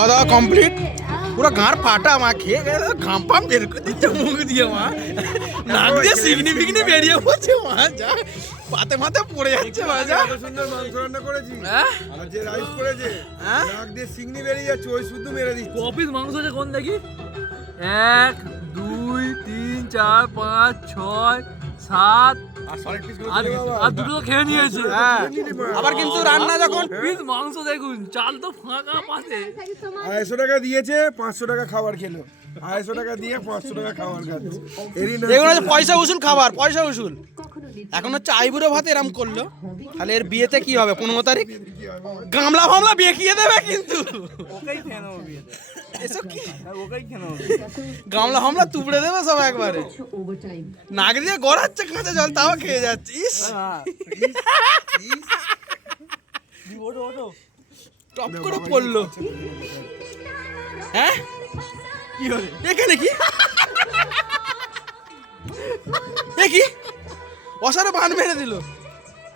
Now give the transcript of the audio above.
খাওয়া দাওয়া কমপ্লিট, পুরো গাঁড় ফাটা, মা খেয়ে গেলে ঘাম পাম বের করে দিচ্ছে মুখ দিয়ে, মা নাক দিয়ে সিগনি ফিগনি বেরিয়ে পড়ছে, মা যা পাতে মাতে পড়ে যাচ্ছে, মা যা সুন্দর মাংস রান্না করেছি, আর যে রাইস করেছে নাক দিয়ে সিগনি বেরিয়ে যাচ্ছে, ওই শুদ্ধ মেরে দিচ্ছে। কপিস মাংস আছে কোন দেখি? 1 2 3 4 5 6 7 আর দুটো তো খেয়ে নিয়েছে। আবার কিন্তু রান্না যখন পিস মাংস দেখুন, চাল তো ফাঁকা পাশে। 250 টাকা দিয়েছে, 500 টাকা খাবার খেলো, 250 টাকা দিয়ে 500 টাকা খাবার খাচ্ছে। এগুলো হচ্ছে পয়সা উসুল খাবার, পয়সা উসুল। এখন হচ্ছে আইবুড়ো ভাত এরম করলো, তাহলে এর বিয়েতে কি হবে 15 তারিখ? গামলা ফামলা বেঁকিয়ে দেবে কিন্তু, এসব কি গামলা ফামলা তুবড়ে দেবে সব একবারে, নাক দিয়ে গড়াচ্ছে কাঁচা জল, তাও খেয়ে যাচ্ছে। ইস টপ করে পড়লো। হ্যাঁ কি হলো এখানে? কি এ কি অসারে বান মেরে দিল।